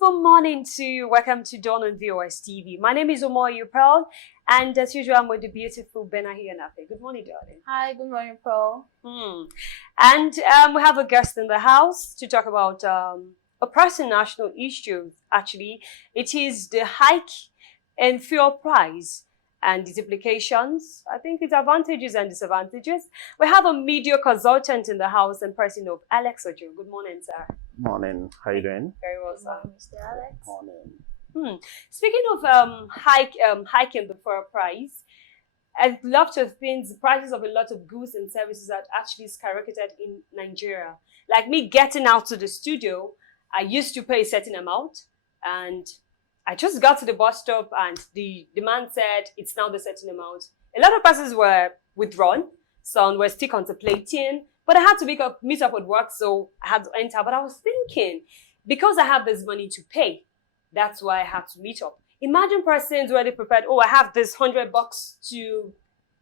Beautiful morning to you. Welcome to Dawn on Vostv. My name is Pearl, and as usual, I'm with the beautiful Benahi Anafe. Good morning, darling. Hi, good morning, Pearl. And we have a guest in the house to talk about a pressing national issue. Actually, it is the hike in fuel price and its implications. I think its advantages and disadvantages. We have a media consultant in the house and person of Alex Ojo. Good morning, sir. Morning. How you doing? Very well, sir. Mr. Alex. Morning. Speaking of hiking the fuel price, a lot of things, prices of a lot of goods and services are actually skyrocketed in Nigeria. Like me getting out to the studio, I used to pay a certain amount, and I just got to the bus stop and the man said it's now the certain amount. A lot of buses were withdrawn, some were still contemplating, but I had to meet up with work, so I had to enter. But I was thinking, because I have this money to pay, that's why I had to meet up. Imagine persons already prepared, oh, I have this $100 to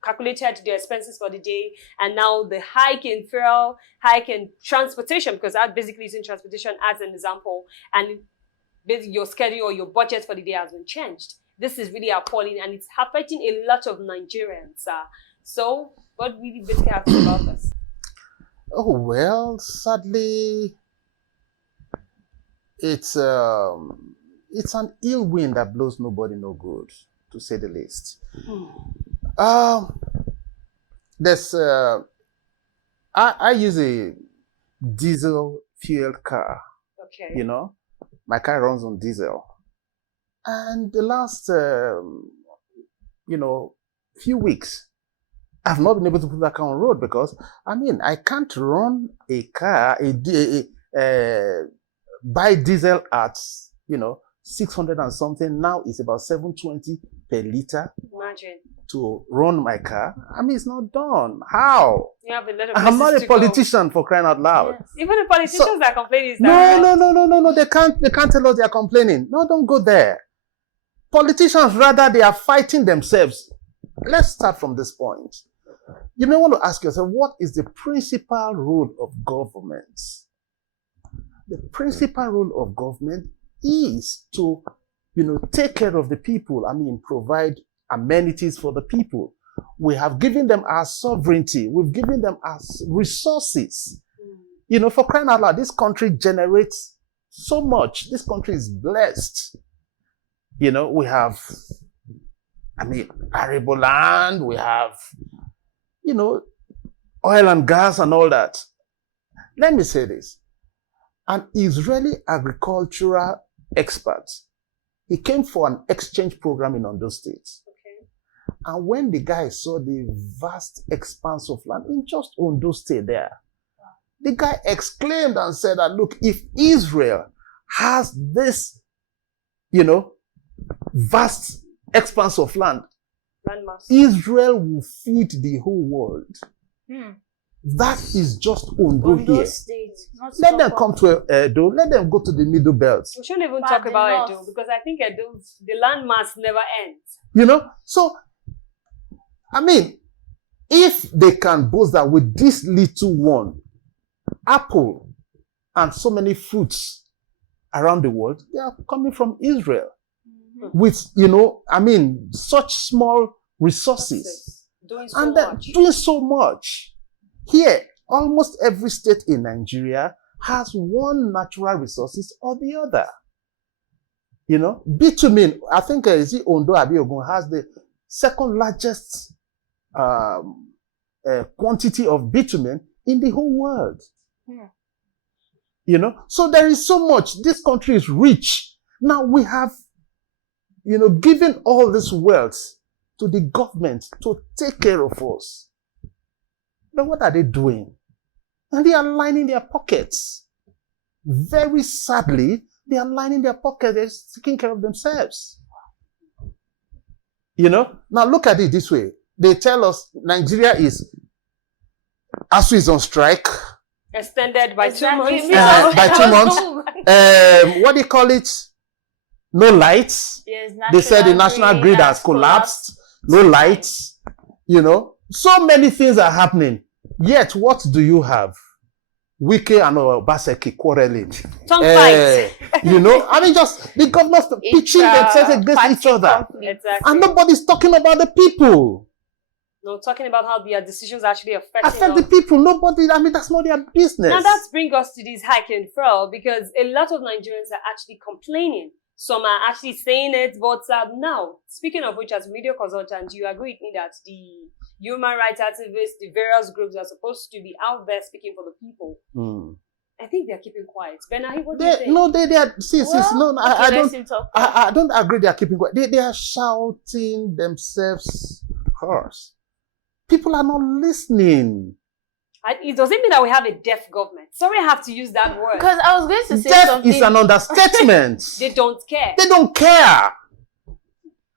calculated the expenses for the day, and now the hike in fuel, hike in transportation, because I'm basically using transportation as an example, and basically your schedule or your budget for the day has been changed. This is really appalling, and it's affecting a lot of Nigerians. So, what we basically have to say about this? Oh well, sadly, it's an ill wind that blows nobody no good, to say the least. There's I use a diesel fuel car. Okay. You know, my car runs on diesel, and the last few weeks, I've not been able to put that car on road because I can't run a car buy diesel at 600 and something. Now it's about 720 per liter. Imagine. To run my car. It's not done. How? You have a lot of I'm not a to politician, for crying out loud. Yes. Even the politicians are complaining. Is that No. They can't tell us they are complaining. No, don't go there. Politicians, rather, they are fighting themselves. Let's start from this point. You may want to ask yourself, what is the principal role of government? The principal role of government is to, take care of the people. Provide amenities for the people. We have given them our sovereignty. We've given them our resources. For crying out loud, this country generates so much. This country is blessed. We have, arable land. We have, oil and gas and all that. Let me say this. An Israeli agricultural expert, he came for an exchange program in Ondo State. And when the guy saw the vast expanse of land in just Ondo State there, the guy exclaimed and said that, look, if Israel has this, vast expanse of land, Israel will feed the whole world. That is just Ondo here. State, let them come to Edo. Let them go to the Middle Belt. We shouldn't even talk about Edo, because I think Edo, the landmass never ends. So, if they can boast that with this little one, apple, and so many fruits around the world, they are coming from Israel. With, such small resources. Doing so much. Here, almost every state in Nigeria has one natural resources or the other. Bitumen, I think Ondo Abiogun has the second largest quantity of bitumen in the whole world. So there is so much. This country is rich. Now we have, given all this wealth to the government to take care of us. But what are they doing? And they are lining their pockets. Very sadly, they are lining their pockets. They're taking care of themselves. Now look at it this way. They tell us Nigeria is, ASU is on strike. Extended by 2 months. By 2 months. What do you call it? No lights. Yes, they said the national grid has collapsed. No lights. So many things are happening. Yet, what do you have? Wike and Obaseki quarreling. Tongue fight. I mean, just the governors pitching themselves against each other. Exactly. And nobody's talking about the people. No, talking about how their decisions actually affect the people. Nobody, I mean, that's not their business. Now that brings us to this hike and furl, because a lot of Nigerians are actually complaining. Some are actually saying it, but now, speaking of which, as a media consultant, you agree with me that the human rights activists, the various groups are supposed to be out there speaking for the people. I think they're keeping quiet. Benahi, what do you think? No, they are. I don't agree. They are keeping quiet. They are shouting themselves hoarse. People are not listening. It doesn't mean that we have a deaf government. Sorry, I have to use that word. Because I was going to say deaf something. is an understatement. They don't care. They don't care.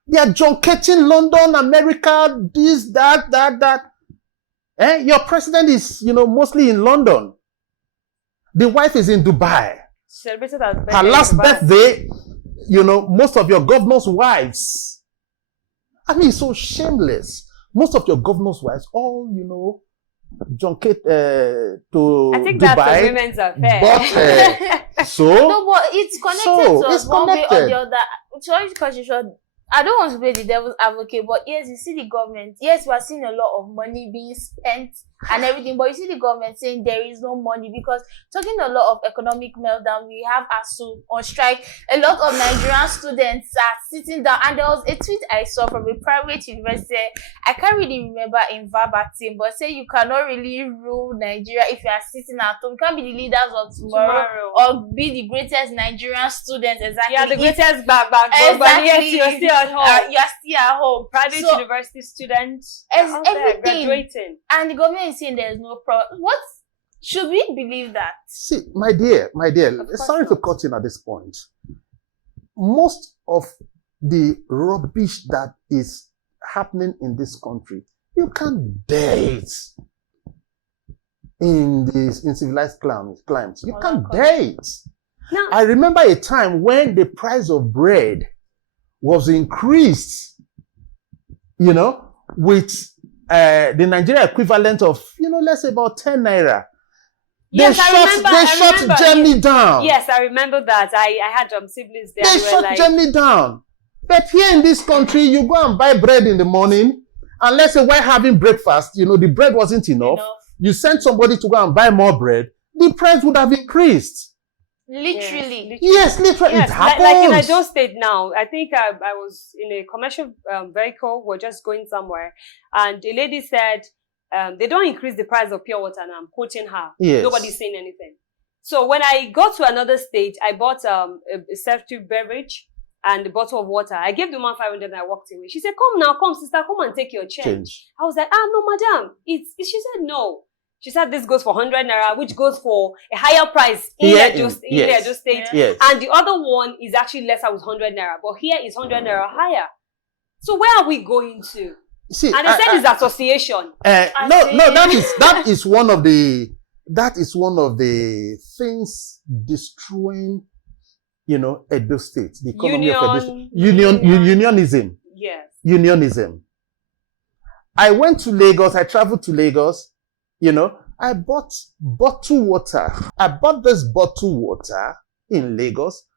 They are junketing London, America, this, that. Your president is, mostly in London. The wife is in Dubai. Celebrated her birthday. Her last birthday, most of your governors' wives. I mean, it's so shameless. Most of your governors' wives, all, junket to I think Dubai. that's women's affair. But, so? No, but it's connected to us one way or the other. Sorry to cut you short. I don't want to play the devil's advocate, but yes, you see the government. Yes, we are seeing a lot of money being spent and everything, but you see the government saying there is no money because talking a lot of economic meltdown, we have ASU on strike. A lot of Nigerian students are sitting down, and there was a tweet I saw from a private university. I can't really remember in verbatim, but say you cannot really rule Nigeria if you are sitting at home. You can't be the leaders of tomorrow. Or be the greatest Nigerian students. Exactly. Yeah, the greatest back. Exactly. But yes, you're still at home. You're still at home. Private university students everything graduating. And the government is saying there's no problem. What should we believe that? See, my dear, sorry to cut in at this point. Most of the rubbish that is happening in this country, you can't dare it in civilized climes. You can't dare it. No. I remember a time when the price of bread was increased, with the Nigeria equivalent of, let's say about 10 naira. Yes, They shut Germany down. Yes, I remember that. I had siblings there. They shut Germany down. But here in this country, you go and buy bread in the morning, and let's say while having breakfast, the bread wasn't enough. You send somebody to go and buy more bread, the price would have increased. Literally. Yes, literally. Yes, it happens. like in Edo State now. I think I was in a commercial vehicle. We're just going somewhere. And the lady said, they don't increase the price of pure water, and I'm quoting her. Yes. Nobody's saying anything. So when I got to another state, I bought a self-tube beverage and a bottle of water. I gave the woman 500 and I walked away. She said, come sister, come and take your change. I was like, no, madam. She said, no. She said this goes for 100 naira, which goes for a higher price in Edo State. Yes. And the other one is actually lesser with 100 naira. But here is 100 naira higher. So where are we going to? See, and they said it's association. That is one of the things destroying, Edo State, the economy of Edo State. Unionism. Yes. Unionism. I went to Lagos. I traveled to Lagos. I bought bottled water. I bought this bottled water in Lagos,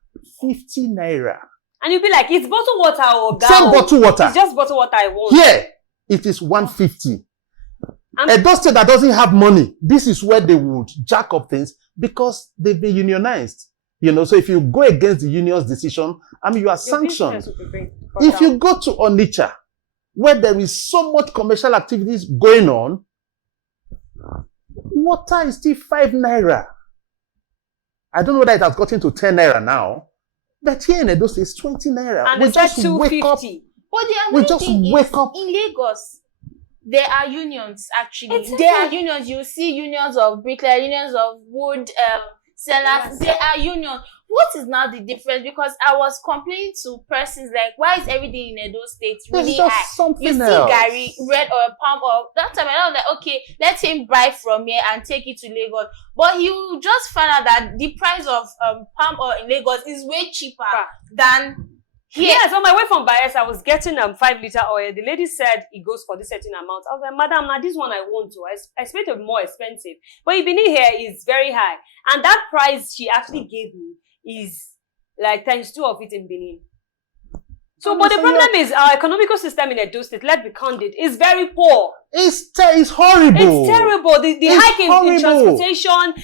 50 naira. And you'll be like, it's bottled water or same bottled water. It's just bottled water I want. Here, it is 150. Edo State that doesn't have money, this is where they would jack up things because they've been unionized. So if you go against the union's decision, you are sanctioned. If you go to Onitsha, where there is so much commercial activities going on, water is still 5 naira. I don't know whether it has gotten to 10 naira now, but here in Edo State it's 20 naira. And it's like 250. But in Lagos, there are unions actually. There are unions. You see unions of bricklayer, unions of wood sellers. There are unions. What is now the difference? Because I was complaining to persons like, why is everything in Edo State really high? You see Gary, red oil, palm oil. That time I was like, okay, let him buy from here and take it to Lagos. But he will just find out that the price of palm oil in Lagos is way cheaper than Here. Yes, on my way from Bias, I was getting 5-liter oil. The lady said it goes for this certain amount. I was like, madam, now this one I want to. I expect it more expensive. But in Benin here is very high. And that price she actually gave me is like ×2 of it in Benin. So, but the problem is our economical system in Edo State, let's be candid, is very poor. It's horrible. It's terrible. The hike in transportation.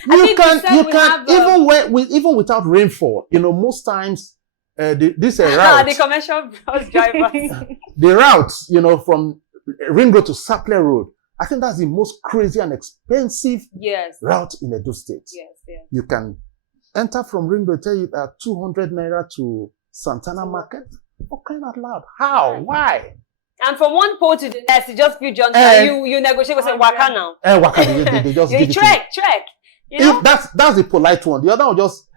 Even without rainfall, most times this route. The commercial bus drivers. The routes, from Ring Road to Sapler Road. I think that's the most crazy and expensive route in Edo State. Yes. You can enter from Ring Road, tell you that 200 naira to Santana Market. What kind of loud? How? Why? And from one pole to the next, you just feel junction. You negotiate with say waka now. Waka, they just give trek. If that's the polite one. The other one just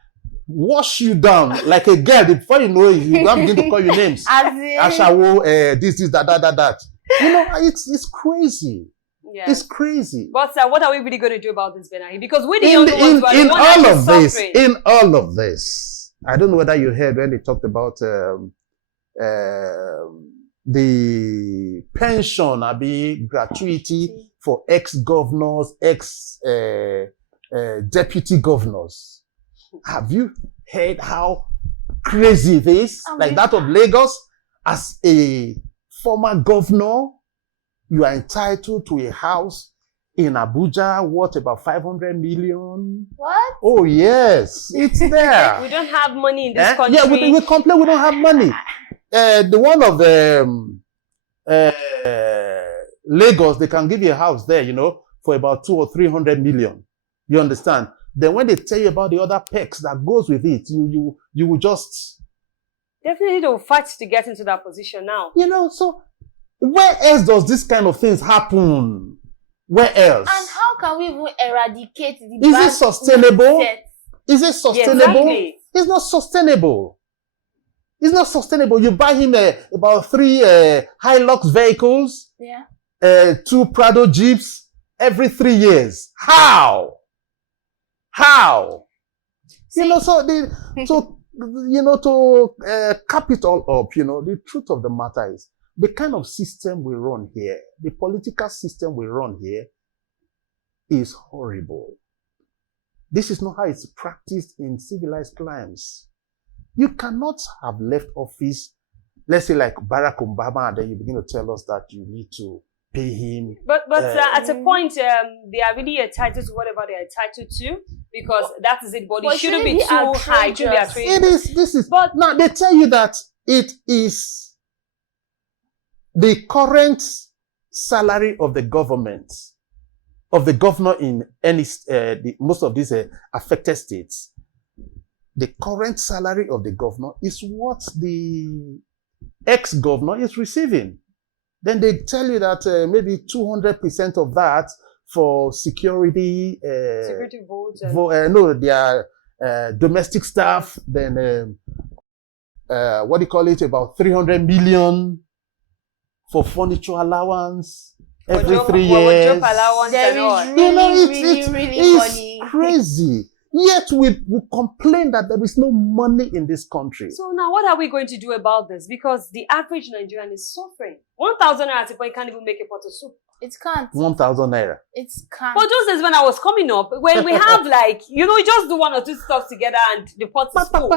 wash you down like a girl. Before you know it, you begin to call your names. Ashawo, this, that. It's crazy. Yeah. It's crazy. But what are we really going to do about this, Benahi? Because we're the younger ones who are the ones that are suffering. In all of this, I don't know whether you heard when they talked about the pension gratuity for ex-governors, deputy governors. Have you heard how crazy it is? Like that of Lagos, as a former governor, you are entitled to a house in Abuja worth about 500 million. What? Oh, yes. It's there. We don't have money in this country. Yeah, we complain we don't have money. The one of Lagos, they can give you a house there, for about 200 or 300 million. You understand? Then when they tell you about the other perks that goes with it, you will just... Definitely they'll fight to get into that position now. So where else does this kind of things happen? Where else? And how can we even eradicate the Is it sustainable? Is it sustainable? Yeah, exactly. It's not sustainable. It's not sustainable. You buy him about 3 Hilux vehicles, 2 Prado Jeeps every 3 years. How? To cap it all up, the truth of the matter is, the kind of system we run here, the political system we run here, is horrible. This is not how it's practiced in civilized climes. You cannot have left office, let's say like Barack Obama, and then you begin to tell us that you need to pay him. But at a point, they are really entitled to whatever they are entitled to, because that is it. But it shouldn't be too high. It shouldn't be outrageous. But now they tell you that it is the current salary of the government, of the governor in any most of these affected states. The current salary of the governor is what the ex-governor is receiving. Then they tell you that maybe 200% of that for security votes. Their domestic staff. Then about 300 million for furniture allowance every 3 years. It's crazy. Yet we complain that there is no money in this country. So now what are we going to do about this? Because the average Nigerian is suffering. 1,000 naira at a point can't even make a pot of soup. It can't. 1,000 naira. It can't. But those days when I was coming up, when we have you just do 1 or 2 stuff together and the pot is full.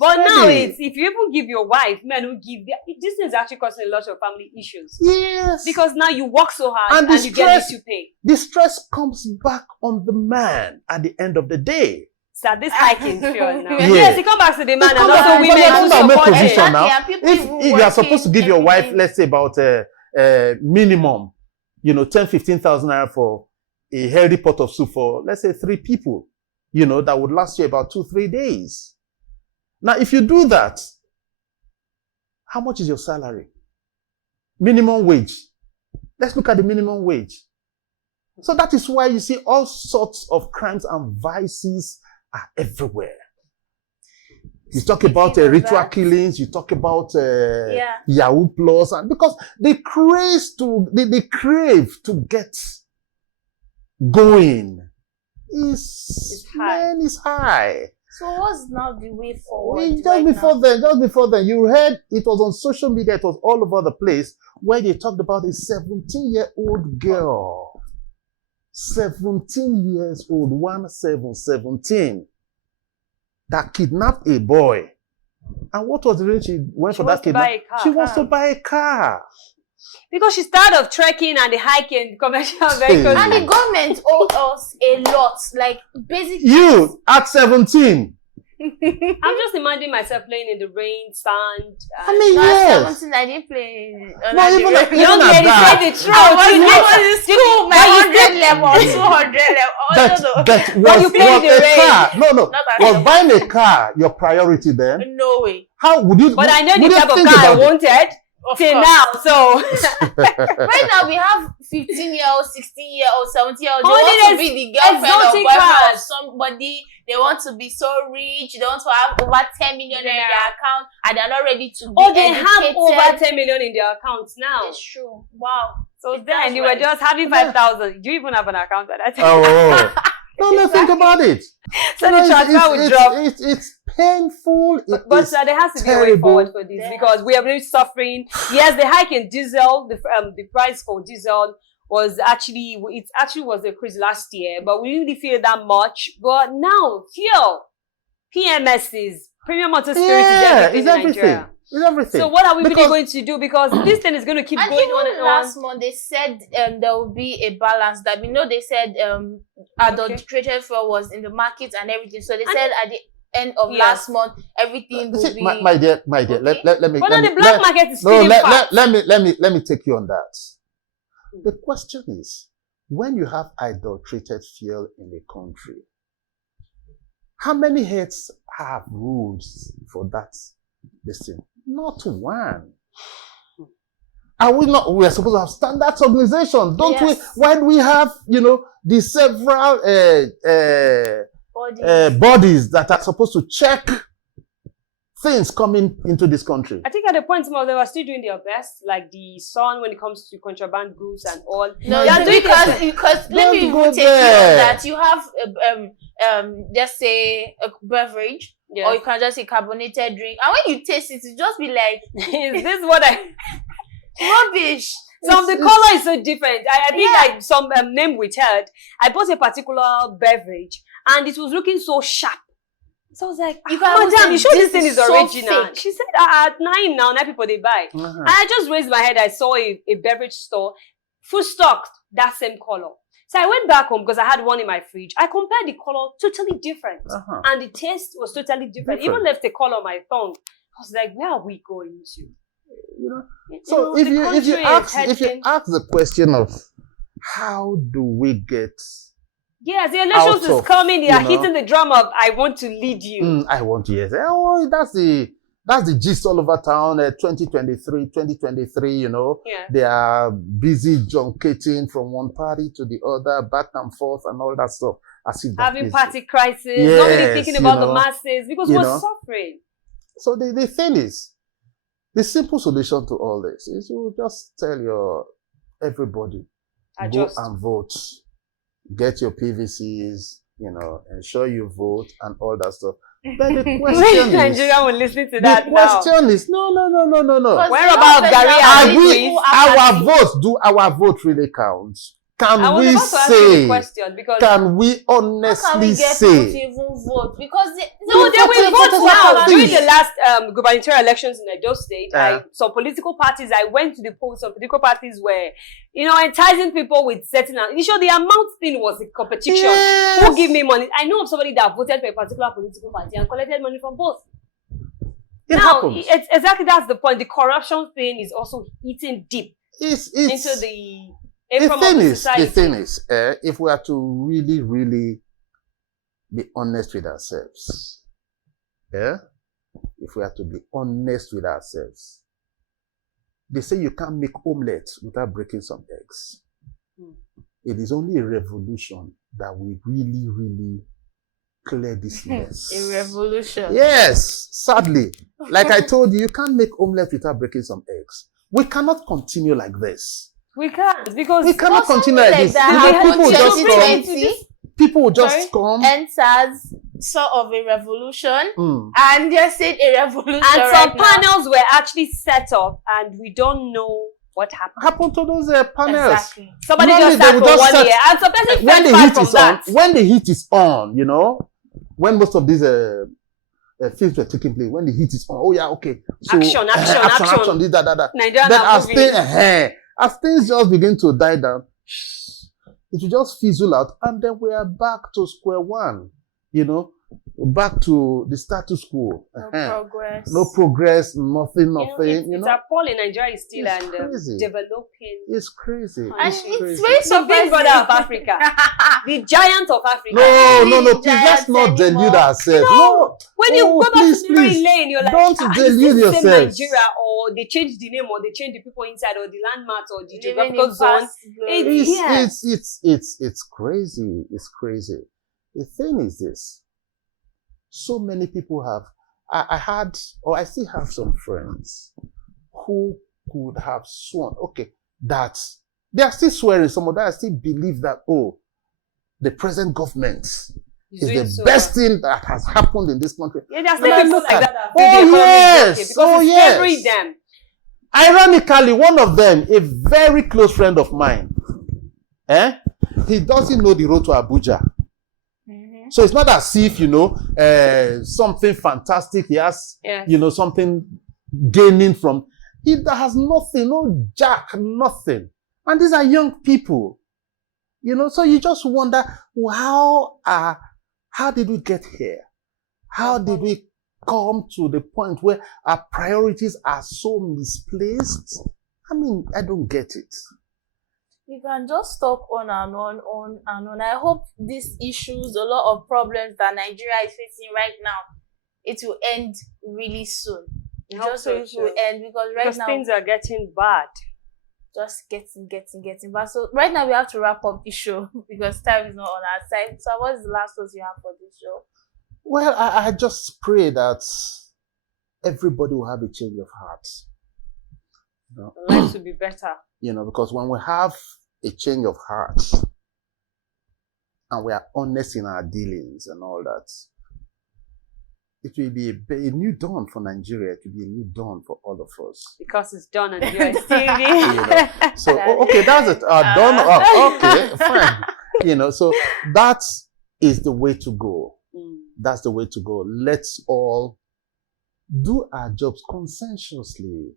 But now if you even give your wife, men who give, this is actually causing a lot of family issues. Yes. Because now you work so hard and you get this you pay. The stress comes back on the man at the end of the day. So this hiking fuel now. Yeah. Yes, it comes back to the man and also women who support position now. If you are supposed to give your wife, let's say about minimum, 10,000-15,000 naira for a healthy pot of soup for, let's say, 3 people, that would last you about 2-3 days. Now, if you do that, how much is your salary? Minimum wage. Let's look at the minimum wage. So that is why you see all sorts of crimes and vices are everywhere. You talk about ritual killings, you talk about Yahoo Plus, and because they crave to get going is high. So what's now the way forward? Just before then, you heard it was on social media, it was all over the place, where they talked about a 17-year-old girl. 17 years old, 17, that kidnapped a boy. And what was the reason she went for that kidnapping? She wants to buy a car. Because she's tired of trekking and the hiking commercial vehicles. And the government owes us a lot. Like, basically. You, at 17. I'm just imagining myself playing in the rain, sand. I mean, yes. 17, I didn't play. No, even at that. I was in school, my 100 level, 200 level. But you play in the rain. Was buying a car your priority then? No way. How would you? But I know the type of car I wanted. Till now, so right now we have 15-year-old, 16-year-old, 17-year-old. They want to be the girlfriend or boyfriend of somebody. They want to be so rich. They want to have over 10 million in their account, and they're not ready to be they educated. have over 10 million in their accounts now. It's true. Wow. So then you were just having 5,000. Do you even have an account at that time? Oh. No, think about it. So the transfer will drop. It's painful. But there has to be a way forward for this because we are really suffering. Yes, the hike in diesel, the price for diesel was actually was a craze last year, but we didn't feel that much. But now, fuel, PMSs, premium motor spirit is everything in Nigeria. It's everything. So what are we really going to do? Because this thing is going to keep going on and on. Last month they said there will be a balance. That they said adulterated fuel was in the market and everything. So they said at the end of last month everything will be. My dear. Okay. Let me. But the black market is feeding fast. Let me take you on that. The question is, when you have adulterated fuel in the country, how many heads have rules for that? This thing? Not one. Are we not? We are supposed to have standards organization, don't we? Why do we have, the several bodies that are supposed to check things coming into this country? I think at the point some of them are still doing their best, like the Sun when it comes to contraband goods and all. No, because let me take you on that. You have just say a beverage. Yes. Or you can just say carbonated drink. And when you taste it, you just be like, is this what rubbish. Some the color is so different. I think like some name withheld. I bought a particular beverage and it was looking so sharp. So I was like, madam, you sure this thing is original? Fake. She said, at 9 people they buy. And I just raised my head. I saw a beverage store, full stock, that same color. So I went back home because I had one in my fridge. I compared the color, totally different. And the taste was totally different. Even left the color on my tongue. I was like, where are we going to? So if you ask the question of how do we get the elections is coming, they are hitting the drum of I want to lead you. I want to, yes. Oh, that's the gist all over town. 2023, they are busy junketing from one party to the other, back and forth and all that stuff. As if having party crisis, nobody thinking about the masses because we're suffering. So the thing is, the simple solution to all this is you just tell everybody, go and vote, get your PVCs, ensure you vote and all that stuff. But the question is, Nigeria will listen to that the question is, no. Where about Gary? Do our vote really count? Can we honestly say? To even vote? Because they will vote now. During the last gubernatorial elections in Edo State, some political parties, I went to the polls. Some political parties were, enticing people with certain. The amount thing was a competition. Yes. Who give me money? I know of somebody that voted for a particular political party and collected money from both. It's exactly that's the point. The corruption thing is also eating deep into the. The thing is, if we are to really, really be honest with ourselves, if we are to be honest with ourselves, they say you can't make omelets without breaking some eggs. It is only a revolution that will really, really clear this mess. A revolution? Yes, sadly. Like I told you, you can't make omelets without breaking some eggs. We cannot continue like this. We can't because we cannot continue like this. People will just come. Enters sort of a revolution, and they said a revolution. And some panels were actually set up, and we don't know what happened to those panels. Exactly. Somebody just sat for 1 year, and some person fell far from that. When the heat is on, you know, when most of these things were taking place, when the heat is on, oh yeah, okay. So, action, this, that. Then as things just begin to die down, it will just fizzle out, and then we are back to square one, you know, back to the status quo. No progress, nothing. It's appalling. Nigeria is still developing. It's crazy. And it's very surprising. The big brother of Africa, the giant of Africa. No, please, let's not delude ourselves. No. When you go back to the lane, you're like, don't delude yourself. Nigeria, or they change the name, or they change the people inside, or the landmarks, or the geographical zone. It's crazy. It's crazy. The thing is this. So many people have, I still have some friends who could have sworn, that they are still swearing, some of them still believe that, the present government is the best thing that has happened in this country. Yeah, there are still people like that. Because it's favoring them. Ironically, one of them, a very close friend of mine, he doesn't know the road to Abuja. So it's not as if, something fantastic, he has, something gaining from. He has nothing, no jack, nothing. And these are young people. So you just wonder, how did we get here? How did we come to the point where our priorities are so misplaced? I mean, I don't get it. We can just talk on and on. I hope these issues, a lot of problems that Nigeria is facing right now, it will end really soon. It will end because now things are getting bad. Just getting bad. So right now we have to wrap up the show because time is not on our side. So what's the last words you have for this show? Well, I just pray that everybody will have a change of heart. Life will be better. Because when we have a change of heart and we are honest in our dealings and all that, it will be a new dawn for Nigeria. It will be a new dawn for all of us. Because it's done on USTV. So, that's it. Done. Okay, fine. So that is the way to go. That's the way to go. Let's all do our jobs consensuously.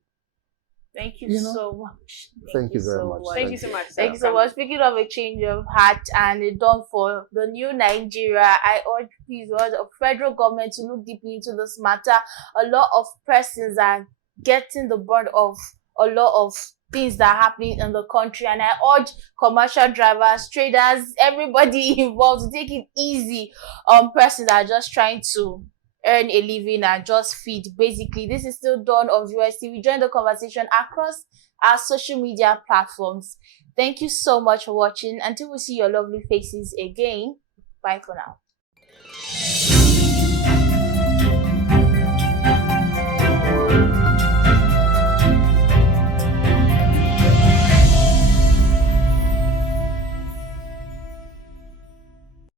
Thank you so much. Thank you very much. Thank you so much. Thank you so much. Speaking of a change of heart and a dawn for the new Nigeria, I urge the federal government to look deeply into this matter. A lot of persons are getting the brunt of a lot of things that are happening in the country, and I urge commercial drivers, traders, everybody involved to take it easy on persons that are just trying to earn a living and just feed. Basically, this is still Dawn of USTV. Join the conversation across our social media platforms. Thank you so much for watching. Until we see your lovely faces again, bye for now.